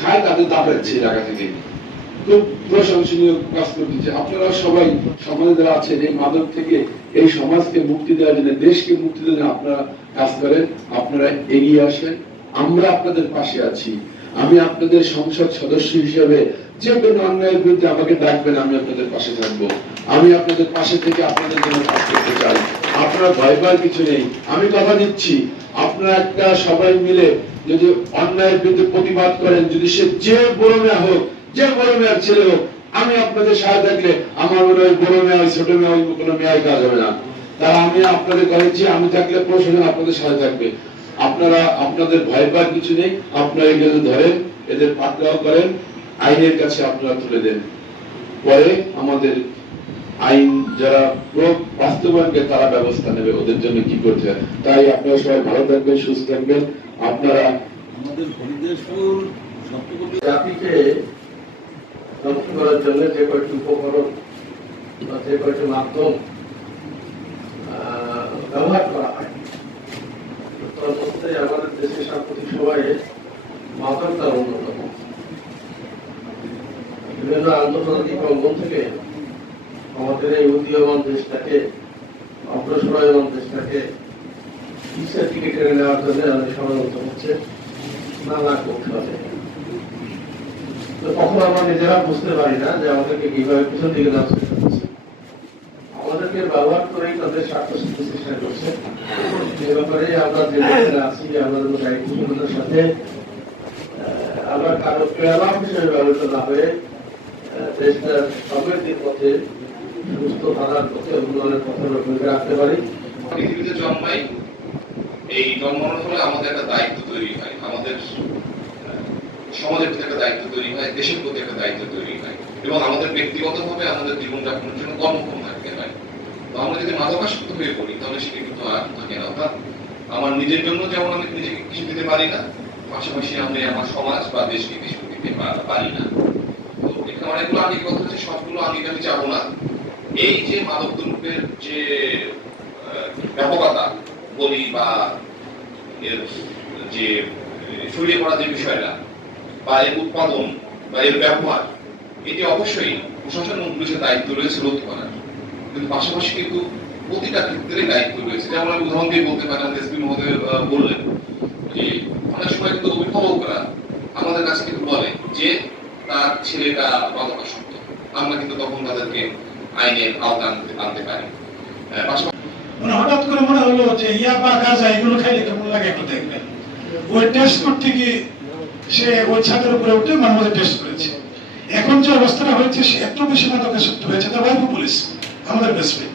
খায় তাদের দাবাচ্ছে এলাকা থেকে, খুব প্রশংসনীয় কাজ করতেছে। আপনারা সবাই সমাজে যারা আছেন এই মাদক থেকে এই সমাজকে মুক্তি দেওয়ার জন্য, দেশকে মুক্তি দেওয়ার জন্য আপনারা কাজ করেন, আপনারা এগিয়ে আসেন, আমরা আপনাদের পাশে আছি। আমি আপনাদের সংসদ সদস্য হিসেবে যে কোনো অন্যায়ের বিরুদ্ধে আমাকে ডাকবেন, আমি আপনাদের পাশে থাকবো। আমি আপনাদের পাশে থেকে আপনাদের জন্য কাজ করতে চাই। আপনারা ভয় পাওয়ার কিছু নেই। আমি কথা দিচ্ছি, আপনারা একটা সবাই মিলে যদি অন্যায়ের বিরুদ্ধে প্রতিবাদ করেন, যদি সে যে বড় মেয়া হোক, যে বড় মেয়ার ছেলে হোক, আমি আপনাদের সাথে থাকলে আমার মনে হয় বড় মেয়া ছোট মেয়া কোনো মেয়াই কাজ হবে না। তারা আমি আপনাদের করেছি, আমি থাকলে প্রশাসন আপনাদের সাথে থাকবে। আপনারা আপনাদের ভয় পাওয়ার কিছু নেই। আপনারা এগুলো ধরেন, এদের পাকড়াও করেন, আইনের কাছে আপনারা তুলে দেন। পরে আমাদের আইন যারা বাস্তবায়নকে তারা ব্যবস্থা নেবে ওদের জন্য কি করতে হয়। তাই আপনারা সবাই ভালো থাকবেন, সুস্থ থাকবেন। আপনারা আমাদের হরিদেশপুর জাতিকে রক্ষা করার জন্য যে কয়েকটি উপকরণ বা যে কয়েকটি মাধ্যম ব্যবহার করা হয়, তার মধ্যে আমাদের দেশের সাম্প্রতিক সময়ে মাদক তার অন্যতম। বিভিন্ন আন্তর্জাতিক অঙ্গন থেকে আমাদের এই উদীয়মান দেশটাকে, অগ্রসরায়মান দেশটাকে পিছের দিকে টেনে নেওয়ার জন্য আমাদের ষড়যন্ত্র হচ্ছে নানা কৌশলে। তো তখন আমরা নিজেরা বুঝতে পারি না যে আমাদেরকে কিভাবে পিছন দিকে নেওয়ার চেষ্টা করছে, আমাদেরকে ব্যবহার করেই তাদের স্বার্থ সিদ্ধির চেষ্টা করছে। সে ব্যাপারে আমরা যে দেশে আছি, আমাদের দায়িত্বশীলতার সাথে আমরা কারো প্রেরণা হিসেবে ব্যবহৃত না হয়ে দেশটার সমৃদ্ধির পথে, সুস্থ ধারার পথে, উন্নয়নের পথে ভূমিকা রাখতে পারি। পৃথিবীতে জন্মাই, এই জন্মানোর ফলে আমাদের একটা দায়িত্ব তৈরি হয়, আমাদের সমাজের প্রতি একটা দায়িত্ব তৈরি হয়, দেশের প্রতি একটা দায়িত্ব তৈরি হয়, এবং আমাদের ব্যক্তিগতভাবে আমাদের জীবনযাপনের জন্য কর্মক্ষম থাকতে হয়। তো আমরা যদি মাদকাসক্ত হয়ে পড়ি তাহলে সেটা কিন্তু আর থাকে না। অর্থাৎ আমার নিজের জন্য যেমন আমি নিজেকে কিছু দিতে পারি না, পাশাপাশি আমি আমার সমাজ বা দেশকে কিছু দিতে পারি না। তো এখানে অনেকগুলো আগে কথা হচ্ছে, সবগুলো আমি যাবো না। এই যে মাদক দ্রব্যের যে ব্যাপকতা বলি বা এর যে ছড়িয়ে পড়া যে বিষয়টা বা এর উৎপাদন বা এর ব্যবহার, এটি অবশ্যই প্রশাসন এবং পুলিশের দায়িত্ব রয়েছে রোধ করার, কিন্তু পাশাপাশি কিন্তু প্রতিটা ক্ষেত্রে দায়িত্ব রয়েছে। যেমন আমি উদাহরণ দিয়ে বলতে পারি, এসপি মহোদয় বললেন যে অনেক সময় কিন্তু অভিভাবকরা আমাদের কাছে কিন্তু বলে যে তার ছেলেটা মাদকাসক্ত, আমরা কিন্তু তখন তাদেরকে আইনের আওতা আনতে পারি। হঠাৎ করে মনে হলো যে ইয়াবা গাঁজা এগুলো খাইলে কেমন লাগে একটু দেখবেন। ওই টেস্ট করতে গিয়ে সে ওই ছাদের উপরে উঠে মাঝে মাঝে টেস্ট করেছে। এখন যে অবস্থাটা হয়েছে, সে এত বেশি মাদকাসক্ত হয়েছে, তার ওয়াইফ পুলিশ আমাদের বেসপে,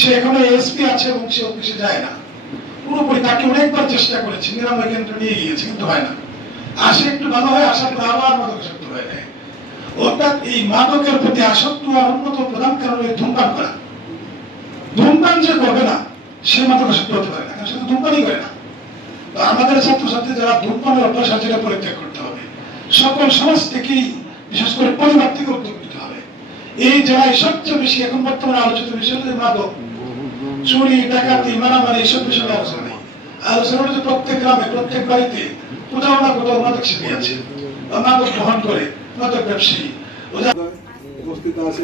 সে এখন এসপি আছে এবং সে অফিসে যায় না পুরোপুরি। তাকে অনেকবার চেষ্টা করেছে, নিরাময় কেন্দ্র নিয়ে গিয়েছে, কিন্তু হয় না। আসে একটু ভালো হয়, আসার পর আবার মাদকাসক্ত হয়ে যায়। অর্থাৎ এই মাদকের প্রতি আসক্ত হওয়ার অন্যতম প্রধান কারণ এই ধূমপান করা। ধূমপান যে করবে না সে মাদকাসক্ত হতে পারে না, কারণ সে তো ধূমপানই করে না। তো আমাদের ছাত্রছাত্রী যারা ধূমপানের অভ্যাস আছে, সেটা পরিত্যাগ করতে হবে। সকল সমাজ থেকেই, বিশেষ করে পরিবার থেকে উদ্যোগ নিতে হবে। এই জেলায় সবচেয়ে বেশি এখন বর্তমানে আলোচিত বিষয় হচ্ছে মাদক, চুরি, ডাকাতি, মারামারি, এইসব বিষয়ে আলোচনা নেই। আলোচনা হচ্ছে প্রত্যেক গ্রামে, প্রত্যেক বাড়িতে কোথাও না কোথাও মাদক সেবী আছে বা মাদক গ্রহণ করে, মাদক ব্যবসায়ী উপস্থিত আছে।